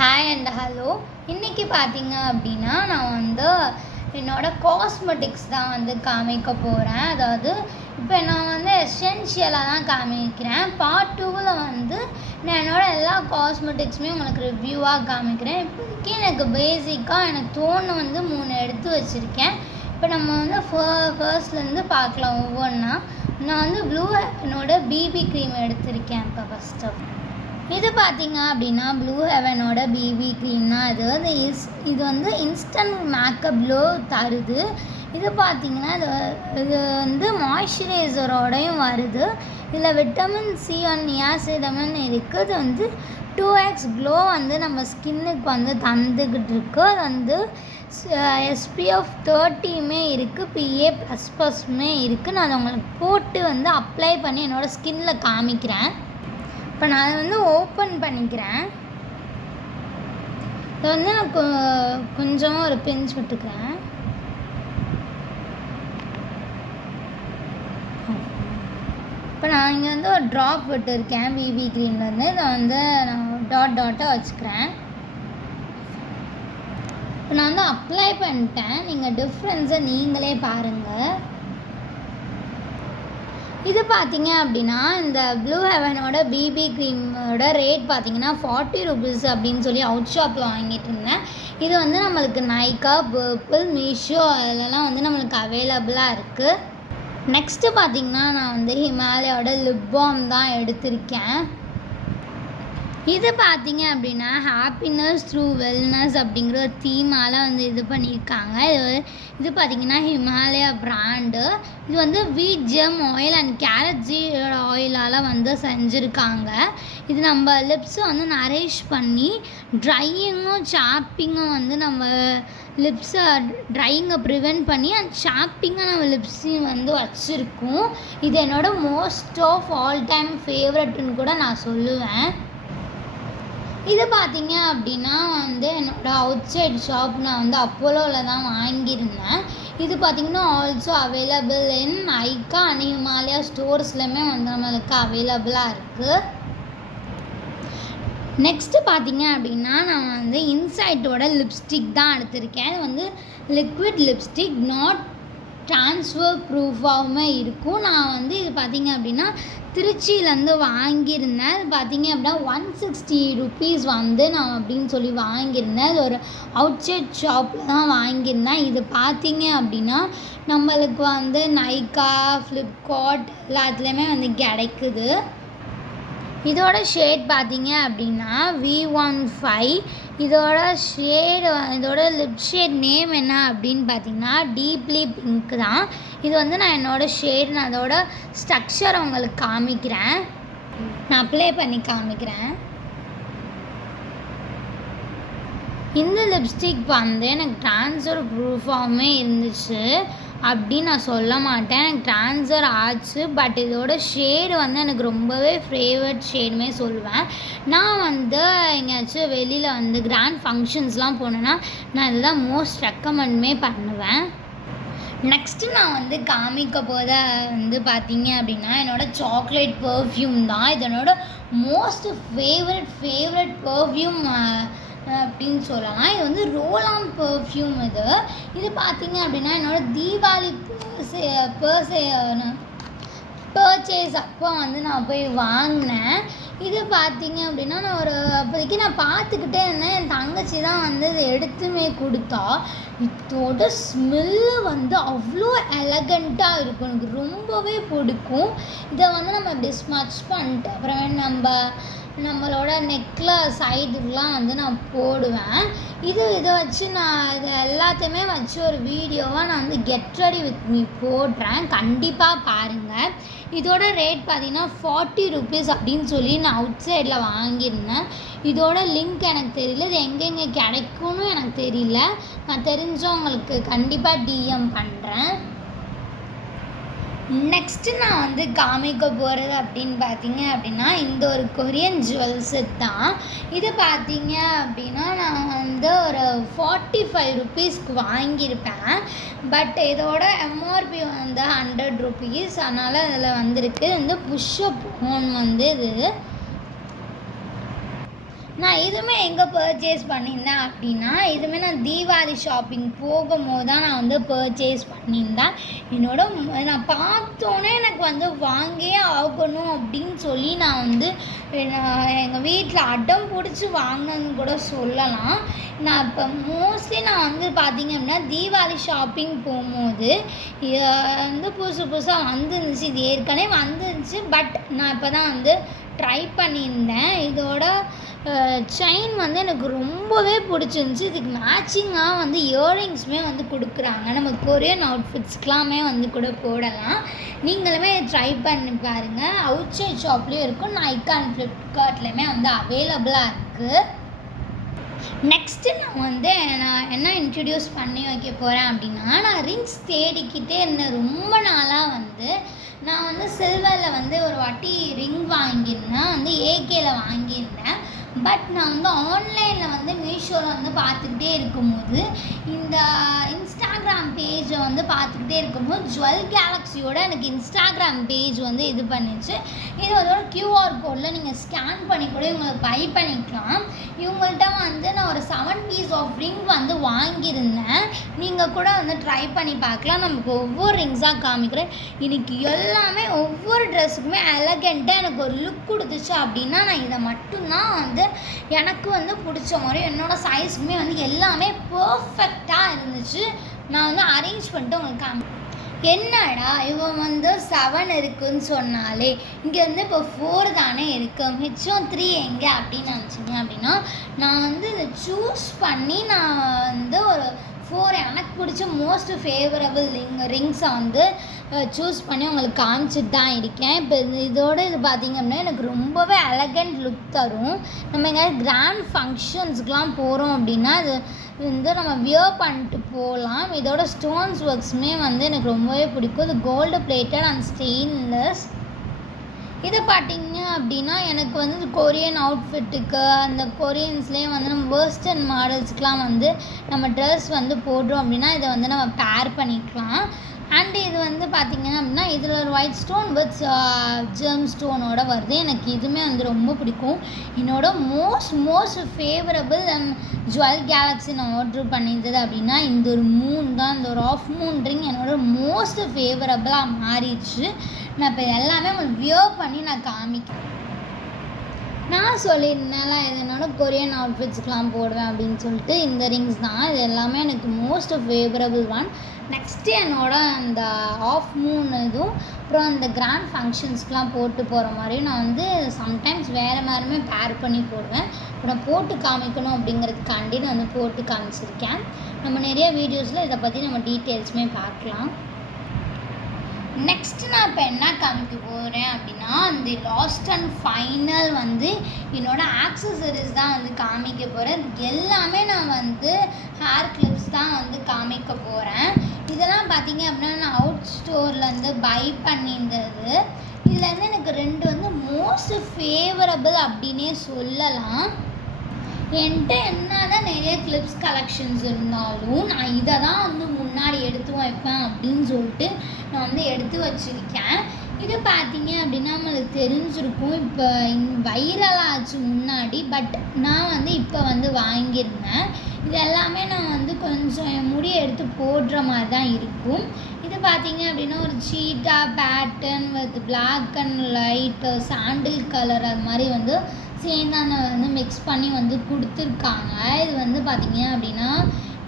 Hi and hello. இன்றைக்கி பார்த்தீங்க அப்படின்னா நான் வந்து என்னோடய காஸ்மெட்டிக்ஸ் தான் வந்து காமிக்க போகிறேன். அதாவது இப்போ நான் வந்து எசென்ஷியலாக தான் காமிக்கிறேன். பார்ட் 2ல் வந்து நான் என்னோடய எல்லா காஸ்மெட்டிக்ஸுமே உங்களுக்கு ரிவ்யூவாக காமிக்கிறேன். இப்போதைக்கு எனக்கு பேசிக்காக எனக்கு தோணு வந்து 3 எடுத்து வச்சுருக்கேன். இப்போ நம்ம வந்து ஃபர்ஸ்ட்லேருந்து பார்க்கலாம் ஒவ்வொன்றா. நான் வந்து ப்ளூ ஹெவனோட பிபி க்ரீம் எடுத்திருக்கேன். இப்போ ஃபஸ்ட்டு இது பார்த்தீங்க அப்படின்னா ப்ளூ ஹெவனோட பிபி க்ரீம் தான். இது வந்து இன்ஸ்டன்ட் மேக்கப் க்ளோ தருது. இது பார்த்தீங்கன்னா இது வந்து மாய்ஸ்சரைசரோடையும் வருது. இதில் விட்டமின் சி அண்ட் நியாசிடமின் இருக்குது. இது வந்து 2x க்ளோ வந்து நம்ம ஸ்கின்னுக்கு வந்து தந்துக்கிட்டு இருக்கு. அது வந்து SPF 30மே இருக்குது, PA++மே இருக்குது. நான் அதை உங்களுக்கு போட்டு வந்து அப்ளை பண்ணி என்னோடய ஸ்கின்னில் காமிக்கிறேன். இப்போ நான் அதை வந்து ஓப்பன் பண்ணிக்கிறேன். இதை வந்து நான் கொஞ்சமாக ஒரு பிஞ்ச் விட்டுக்கிறேன். இப்போ நான் இங்கே வந்து ஒரு ட்ராப் விட்டுருக்கேன் பிபி க்ரீம்லேருந்து. இதை வந்து நான் டாட்டாக வச்சுக்கிறேன். இப்போ நான் வந்து அப்ளை பண்ணிட்டேன். நீங்கள் டிஃப்ரென்ஸை நீங்களே பாருங்கள். இது பார்த்தீங்க அப்படின்னா இந்த ப்ளூ ஹெவனோட பிபி க்ரீமோட ரேட் பார்த்தீங்கன்னா 40 rupees அப்படின்னு சொல்லி அவுட் ஷாப்பில் வாங்கிட்டு இருந்தேன். இது வந்து நம்மளுக்கு நைக்கா, பர்பிள், மீஷோ அதெல்லாம் வந்து நம்மளுக்கு அவைலபிளாக இருக்குது. நெக்ஸ்ட்டு பார்த்தீங்கன்னா நான் வந்து ஹிமாலயோட லிப் பாம் தான் எடுத்திருக்கேன். இது பார்த்தீங்க அப்படின்னா ஹாப்பினஸ் த்ரூ வெல்னஸ் அப்படிங்கிற ஒரு தீமால் வந்து இது பண்ணியிருக்காங்க. இது பார்த்திங்கன்னா ஹிமாலயா ப்ராண்டு. இது வந்து wheat germ oil and carrot seed ஆயிலால் வந்து செஞ்சுருக்காங்க. இது நம்ம லிப்ஸை வந்து நரிஷ் பண்ணி ட்ரையிங்கும் சாப்பிங்கும் வந்து நம்ம லிப்ஸை ட்ரையிங்கை ப்ரிவெண்ட் பண்ணி அண்ட் சாப்பிங்கை நம்ம லிப்ஸையும் வந்து வச்சுருக்கோம். இது என்னோடய மோஸ்ட் ஆஃப் ஆல் டைம் ஃபேவரட்னு கூட நான் சொல்லுவேன். இது பார்த்தீங்க அப்படின்னா வந்து என்னோடய அவுட் சைட் ஷாப் நான் வந்து அப்போலோவில் தான் வாங்கியிருந்தேன். இது பார்த்திங்கன்னா also available in Nykaa and Himalaya ஸ்டோர்ஸ்லையுமே வந்து நம்மளுக்கு அவைலபிளாக இருக்குது. நெக்ஸ்ட்டு பார்த்தீங்க அப்படின்னா நான் வந்து இன்சைட்டோட லிப்ஸ்டிக் தான் எடுத்திருக்கேன். இது வந்து லிக்விட் லிப்ஸ்டிக், நாட் ட்ரான்ஸ்ஃபர் ப்ரூஃபாகவுமே இருக்கும். நான் வந்து இது பார்த்திங்க அப்படின்னா திருச்சியிலேருந்து வாங்கியிருந்தேன். இது பார்த்திங்க அப்படின்னா 160 rupees வந்து நான் அப்படின்னு சொல்லி வாங்கியிருந்தேன். இது ஒரு அவுட் சைட் ஷாப்பில் தான் வாங்கியிருந்தேன். இது பார்த்திங்க அப்படின்னா நம்மளுக்கு வந்து நைக்கா, ஃப்ளிப்கார்ட் எல்லாத்துலேயுமே வந்து கிடைக்குது. இதோட ஷேட் பார்த்தீங்க அப்படின்னா V15. இதோட லிப் ஷேட் நேம் என்ன அப்படின்னு பார்த்தீங்கன்னா டீப்லி பிங்க் தான். இது வந்து நான் என்னோடய ஷேட் நான் அதோட ஸ்ட்ரக்சர் உங்களுக்கு காமிக்கிறேன். நான் அப்ளை பண்ணி காமிக்கிறேன். இந்த லிப்ஸ்டிக் வந்து எனக்கு ட்ரான்ஸ்ஃபர் ப்ரூஃபாகவுமே இருந்துச்சு அப்படின்னு நான் சொல்ல மாட்டேன். எனக்கு ட்ரான்ஸ்ஃபர் ஆச்சு. பட் இதோட ஷேடு வந்து எனக்கு ரொம்பவே ஃபேவரட் ஷேடுமே சொல்லுவேன். நான் வந்து எங்கேயாச்சும் வெளியில் வந்து கிராண்ட் ஃபங்க்ஷன்ஸ்லாம் போனேன்னா நான் இதுதான் மோஸ்ட் ரெக்கமெண்டுமே பண்ணுவேன். நெக்ஸ்ட்டு நான் வந்து காமிக்க போத வந்து பார்த்தீங்க அப்படின்னா என்னோடய சாக்லேட் பர்ஃப்யூம் தான். இது என்னோடய மோஸ்ட் ஃபேவரட் பர்ஃப்யூம் அப்படின்னு சொல்லலாம். இது வந்து ரோல் ஆன் பர்ஃப்யூம். இது பார்த்தீங்க அப்படின்னா என்னோடய தீபாவளி பர்ச்சேஸ் அப்போ வந்து நான் போய் வாங்கினேன். இது பார்த்தீங்க அப்படின்னா நான் அப்போதைக்கு நான் பார்த்துக்கிட்டே இருந்தேன். என் தங்கச்சி தான் வந்து இதை எடுத்துமே கொடுத்தா. இதோட ஸ்மெல்லு வந்து அவ்வளோ எலகண்ட்டாக இருக்கும். எனக்கு ரொம்பவே பிடிக்கும். இதை வந்து நம்ம இப்படி ஸ்மச் பண்ணிட்டு அப்புறமே நம்மளோட நெக்கில் சைடுலாம் வந்து நான் போடுவேன். இதை வச்சு நான் இது எல்லாத்தையுமே வச்சு ஒரு வீடியோவாக நான் வந்து கெட் ரெடி வித் மீ போடுறேன். கண்டிப்பாக பாருங்கள். இதோட ரேட் பார்த்திங்கன்னா 40 rupees அப்படின்னு சொல்லி நான் அவுட் சைடில் வாங்கியிருந்தேன். இதோட லிங்க் எனக்கு தெரியல. இது எங்கெங்கே கிடைக்கும்னு எனக்கு தெரியல. நான் தெரிஞ்சவங்களுக்கு கண்டிப்பாக DM பண்ணுறேன். நெக்ஸ்ட்டு நான் வந்து காமிக்க போகிறது அப்படின்னு பார்த்தீங்க அப்படின்னா இந்த ஒரு கொரியன் ஜுவல் செட் தான். இது பார்த்தீங்க அப்படின்னா நான் வந்து ஒரு 45 rupeesக்கு வாங்கியிருப்பேன். பட் இதோட MRP வந்து 100 rupees. அதனால் அதில் வந்திருக்கு. இது வந்து புஷ்அப் ஹோன் வந்து இது நான் இதுவுமே எங்கே பர்ச்சேஸ் பண்ணியிருந்தேன் அப்படின்னா, இதுவுமே நான் தீபாவளி ஷாப்பிங் போகும்போது தான் நான் வந்து பர்ச்சேஸ் பண்ணியிருந்தேன். நான் பார்த்தோன்னே எனக்கு வந்து வாங்கியே ஆகணும் அப்படின்னு சொல்லி நான் வந்து எங்கள் வீட்டில் அடம் பிடிச்சி வாங்கினதுன்னு கூட சொல்லலாம். நான் இப்போ மோஸ்ட்லி நான் வந்து பார்த்திங்க அப்படின்னா தீபாவளி ஷாப்பிங் போகும்போது வந்து புதுசு புதுசாக வந்துருந்துச்சு. இது ஏற்கனவே வந்துருந்துச்சு. பட் நான் இப்போ தான் வந்து ட்ரை பண்ணியிருந்தேன். இதோட செயின் வந்து எனக்கு ரொம்பவே பிடிச்சிருந்துச்சி. இதுக்கு மேட்சிங்காக வந்து இயரிங்ஸுமே வந்து கொடுக்குறாங்க. நம்ம கொரியன் அவுட்ஃபிட்ஸ்க்கெலாமே வந்து கூட போடலாம். நீங்களுமே ட்ரை பண்ணி பாருங்கள். அவுட் சைட் ஷாப்லேயும் இருக்கும், நைக்கா அண்ட் ஃப்ளிப்கார்ட்லேயுமே வந்து அவைலபிளாக இருக்குது. நெக்ஸ்ட்டு நான் என்ன இன்ட்ரடியூஸ் பண்ணி வைக்க போகிறேன் அப்படின்னா, நான் ரிங்ஸ் தேடிக்கிட்டே இருந்தேன் ரொம்ப நாளாக. நான் வந்து சில்வரில் வந்து ஒரு வாட்டி ரிங் வாங்கியிருந்தேன், வந்து ஏகேயில் வாங்கியிருந்தேன். பட் நான் வந்து ஆன்லைனில் வந்து மீஷோவில் வந்து பார்த்துக்கிட்டே இருக்கும்போது இந்த இன்ஸ்டாகிராம் பேஜை வந்து பார்த்துக்கிட்டே இருக்கும்போது ஜுவல் கேலக்ஸியோட எனக்கு இன்ஸ்டாகிராம் பேஜ் வந்து இது பண்ணிச்சு. இது அதோட QR கோடில் நீங்கள் ஸ்கேன் பண்ணி கூட இவங்களுக்கு பை பண்ணிக்கலாம். இவங்கள்ட்ட வந்து நான் ஒரு 7 பீஸ் ஆஃப் ரிங் வந்து வாங்கியிருந்தேன். நீங்கள் கூட வந்து ட்ரை பண்ணி பார்க்கலாம். நமக்கு ஒவ்வொரு ரிங்ஸாக காமிக்கிறேன். இன்னைக்கு எல்லாமே ஒவ்வொரு ட்ரெஸ்ஸுக்குமே எலகெண்ட்டாக எனக்கு ஒரு லுக் கொடுத்துச்சு அப்படின்னா நான் இதை மட்டும்தான் வந்து எனக்கு வந்து பிடிச்ச மாதிரி என்னோடய சைஸுக்குமே வந்து எல்லாமே பர்ஃபெக்டாக இருந்துச்சு. நான் வந்து அரேஞ்ச் பண்ணிட்டு உங்களுக்கு என்னடா இவன் வந்து 7 இருக்குதுன்னு சொன்னாலே இங்கே வந்து இப்போ 4 தானே இருக்குது, மிச்சம் 3 எங்கே அப்படின்னு நினச்சிங்க அப்படின்னா, நான் வந்து இதை சூஸ் பண்ணி நான் வந்து ஒரு 4 எனக்கு பிடிச்ச மோஸ்ட் ஃபேவரபிள் ரிங்ஸை வந்து சூஸ் பண்ணி உங்களுக்கு காமிச்சிட்டு தான் இருக்கேன். இப்போ இது பார்த்திங்க அப்படின்னா எனக்கு ரொம்பவே எலகண்ட் லுக் தரும். நம்ம எங்கேயாவது கிராண்ட் ஃபங்க்ஷன்ஸுக்கெலாம் போகிறோம் அப்படின்னா இது வந்து நம்ம வியர் பண்ணிட்டு போகலாம். இதோட ஸ்டோன்ஸ் ஒர்க்ஸுமே வந்து எனக்கு ரொம்பவே பிடிக்கும். இது கோல்டு பிளேட்டட் அண்ட் ஸ்டெயின்லெஸ். இதை பார்த்திங்க அப்படின்னா எனக்கு வந்து கொரியன் அவுட்ஃபிட்டுக்கு அந்த கொரியன்ஸ்லேயே வந்து நம்ம வெஸ்டர்ன் மாடல்ஸுக்கெலாம் வந்து நம்ம ட்ரெஸ் வந்து போடுறோம் அப்படின்னா இதை வந்து நம்ம பேர் பண்ணிக்கலாம். அண்டு இது வந்து பார்த்திங்கன்னா அப்படின்னா இதில் ஒரு ஒயிட் ஸ்டோன் வித் ஜெர்ம் ஸ்டோனோட வருது. எனக்கு இதுவுமே வந்து ரொம்ப பிடிக்கும். என்னோட most favourable and jewel Galaxy நான் ஆர்ட்ரு பண்ணியிருந்தது அப்படின்னா இந்த ஒரு மூன் தான். இந்த ஒரு ஆஃப் மூன் ரிங் என்னோட மோஸ்ட் ஃபேவரபிளாக மாறிடுச்சு. நான் இப்போ எல்லாமே உங்களுக்கு வியர் பண்ணி நான் காமிக்கிறேன். நான் சொல்லியிருந்தேன்ல இது என்னோடய கொரியன் அவுட்ஃபிட்ஸ்க்கெலாம் போடுவேன் அப்படின்னு சொல்லிட்டு இந்த ரிங்ஸ் தான். இது எல்லாமே எனக்கு மோஸ்ட் ஃபேவரபிள் ஒன். நெக்ஸ்ட்டு என்னோட அந்த ஆஃப் மூன் இதுவும் அப்புறம் அந்த கிராண்ட் ஃபங்க்ஷன்ஸ்க்கெலாம் போட்டு போகிற மாதிரி நான் வந்து சம்டைம்ஸ் வேறு மாதிரியுமே பேர் பண்ணி போடுவேன். இப்போ நான் போட்டு காமிக்கணும் அப்படிங்கிறதுக்காண்டி நான் வந்து போட்டு காமிச்சிருக்கேன். நம்ம நிறைய வீடியோஸில் இதை பற்றி நம்ம டீட்டெயில்ஸுமே பார்க்கலாம். நெக்ஸ்ட்டு நான் இப்போ என்ன காமிக்க போகிறேன் அப்படின்னா அந்த லாஸ்ட் அண்ட் ஃபைனல் வந்து என்னோடய ஆக்சசரிஸ் தான் வந்து காமிக்க போகிறேன். எல்லாமே நான் வந்து ஹேர் கிளிப்ஸ் தான் வந்து காமிக்க போகிறேன். இதெல்லாம் பார்த்திங்க அப்படின்னா நான் அவுட் ஸ்டோர்லேருந்து பை பண்ணியிருந்தது. இதுலேருந்து எனக்கு 2 வந்து மோஸ்ட் ஃபேவரபிள் அப்படின்னே சொல்லலாம். என்கிட்ட என்ன தான் நிறைய கிளிப்ஸ் கலெக்ஷன்ஸ் இருந்தாலும் நான் இதை தான் வந்து முன்னாடி எடுத்து வைப்பேன் அப்படின்னு சொல்லிட்டு நான் வந்து எடுத்து வச்சுருக்கேன். இது பார்த்திங்க அப்படின்னா நம்மளுக்கு தெரிஞ்சிருக்கும், இப்போ வைரலாச்சு முன்னாடி. பட் நான் வந்து இப்போ வந்து வாங்கியிருந்தேன். இது எல்லாமே நான் வந்து கொஞ்சம் என் முடியை எடுத்து போடுற மாதிரி தான் இருக்கும். இது பார்த்திங்க அப்படின்னா ஒரு cheetah pattern with black and light sandal colour அது மாதிரி வந்து சேர்ந்தான வந்து மிக்ஸ் பண்ணி வந்து கொடுத்துருக்காங்க. இது வந்து பார்த்திங்க அப்படின்னா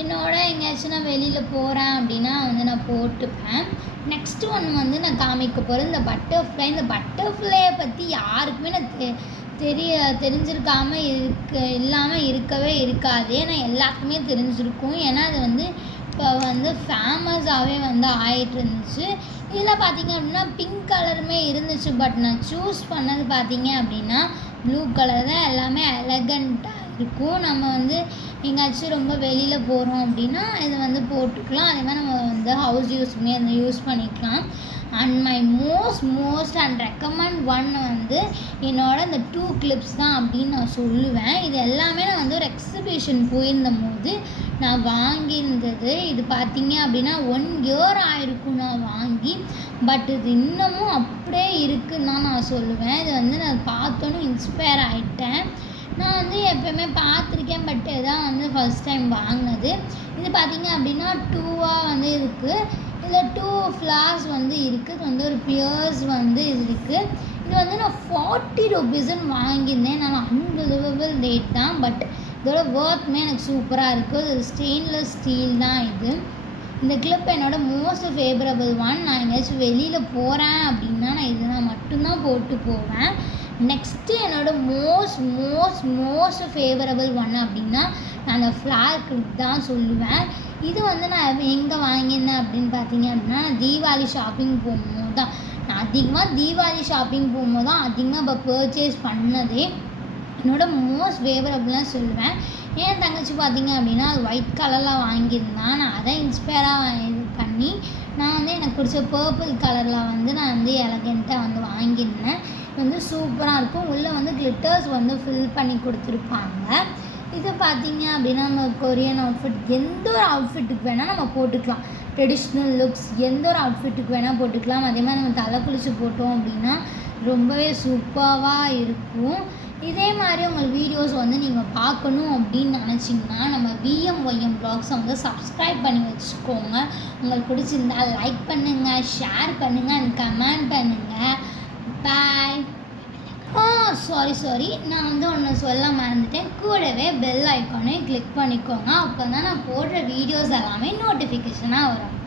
என்னோட எங்கேயாச்சும் நான் வெளியில் போகிறேன் அப்படின்னா வந்து நான் போட்டுப்பேன். நெக்ஸ்ட்டு ஒன்று வந்து நான் காமிக்க போகிறேன் இந்த பட்டர்ஃப்ளை. இந்த பட்டர்ஃப்ளையை பற்றி யாருக்குமே நான் தெரிஞ்சிருக்காமல் இல்லாமல் இருக்கவே இருக்காது. ஏன்னா எல்லாருக்குமே தெரிஞ்சிருக்கும். ஏன்னா அது வந்து இப்போ வந்து ஃபேமஸாகவே வந்து ஆகிட்டு இருந்துச்சு. இதில் பார்த்திங்க அப்படின்னா பிங்க் கலருமே இருந்துச்சு. பட் நான் சூஸ் பண்ணது பார்த்திங்க அப்படின்னா ப்ளூ கலர் தான். எல்லாமே எலகண்ட்டாக இருக்கும். நம்ம வந்து எங்கேயாச்சும் ரொம்ப வெளியில் போகிறோம் அப்படின்னா இதை வந்து போட்டுக்கலாம். அதே மாதிரி நம்ம வந்து ஹவுஸ் யூஸ்மே அதை யூஸ் பண்ணிக்கலாம். And my most and recommend one வந்து என்னோட இந்த 2 கிளிப்ஸ் தான் அப்படின்னு நான் சொல்லுவேன். இது எல்லாமே நான் வந்து ஒரு எக்ஸிபிஷன் போயிருந்த போது நான் வாங்கியிருந்தது. இது பார்த்திங்க அப்படின்னா 1 இயர் ஆயிருக்கும் நான் வாங்கி. பட் இது இன்னமும் அப்படியே இருக்குன்னு தான் நான் சொல்லுவேன். இது வந்து நான் பார்த்தோன்னே இன்ஸ்பயர் ஆகிட்டேன். நான் வந்து எப்போயுமே பார்த்துருக்கேன், பட் இதான் வந்து ஃபர்ஸ்ட் டைம் வாங்கினது. இது பார்த்திங்க அப்படின்னா 2ஆக வந்து இருக்குது. இதில் 2 ஃப்ளார்ஸ் வந்து இருக்குது. இது வந்து ஒரு பியர்ஸ் வந்து இது இருக்குது. இது வந்து நான் 40 ருபீஸ்ன்னு வாங்கியிருந்தேன். நான் அன்பிலீவபிள் ரேட் தான், பட் இதோட ஒர்த்துமே எனக்கு சூப்பராக இருக்குது. இது ஸ்டெயின்லெஸ் ஸ்டீல் தான் இது. இந்த கிளிப் என்னோடய மோஸ்ட் ஃபேவரபிள் ஒன். நான் எங்கேயாச்சும் வெளியில் போகிறேன் அப்படின்னா நான் இதை நான் மட்டும்தான் போட்டு போவேன். நெக்ஸ்ட்டு என்னோடய மோஸ்ட் ஃபேவரபிள் ஒன் அப்படின்னா நான் அந்த ஃப்ளார் கிளிப் தான் சொல்லுவேன். இது வந்து நான் எங்கே வாங்கியிருந்தேன் அப்படின்னு பார்த்தீங்க அப்படின்னா, நான் தீபாவளி ஷாப்பிங் போகும்போது தான். நான் அதிகமாக தீபாவளி ஷாப்பிங் போகும்போது தான் அதிகமாக இப்போ பர்ச்சேஸ் பண்ணதே. என்னோடய மோஸ்ட் ஃபேவரபிள்லாம் சொல்லுவேன். என் தங்கச்சி பார்த்திங்க அப்படின்னா அது ஒயிட் கலரில் வாங்கியிருந்தான். நான் அதை இன்ஸ்பயராக இது பண்ணி நான் வந்து எனக்கு பிடிச்ச பர்பிள் கலரில் வந்து நான் வந்து எலகெண்ட்டாக வந்து வாங்கியிருந்தேன். இது வந்து சூப்பராக இருக்கும். உள்ளே வந்து கிளிட்டர்ஸ் வந்து ஃபில் பண்ணி கொடுத்துருப்பாங்க. இது பார்த்திங்க அப்படின்னா நம்ம கொரியன் அவுட்ஃபிட் எந்த ஒரு அவுட்ஃபிட்டுக்கு வேணால் நம்ம போட்டுக்கலாம். ட்ரெடிஷ்னல் லுக்ஸ் எந்த ஒரு அவுட்ஃபிட்டுக்கு வேணால் போட்டுக்கலாம். அதே மாதிரி நம்ம தலை குளிச்சு போட்டோம் அப்படின்னா ரொம்பவே சூப்பராக இருக்கும். இதே மாதிரி உங்கள் வீடியோஸ் வந்து நீங்கள் பார்க்கணும் அப்படின்னு நினச்சிங்கன்னா நம்ம VMYM vlogs வந்து சப்ஸ்கிரைப் பண்ணி வச்சுக்கோங்க. உங்களுக்கு பிடிச்சிருந்தா லைக் பண்ணுங்கள், ஷேர் பண்ணுங்கள் அண்ட் கமெண்ட் பண்ணுங்கள். பாய். சாரி நான் வந்து ஒன்று சொல்ல மறந்துட்டேன். கூடவே பெல் ஐக்கானே கிளிக் பண்ணிக்கோங்க. அப்போ தான் நான் போடுற வீடியோஸ் எல்லாமே நோட்டிஃபிகேஷனாக வரும்.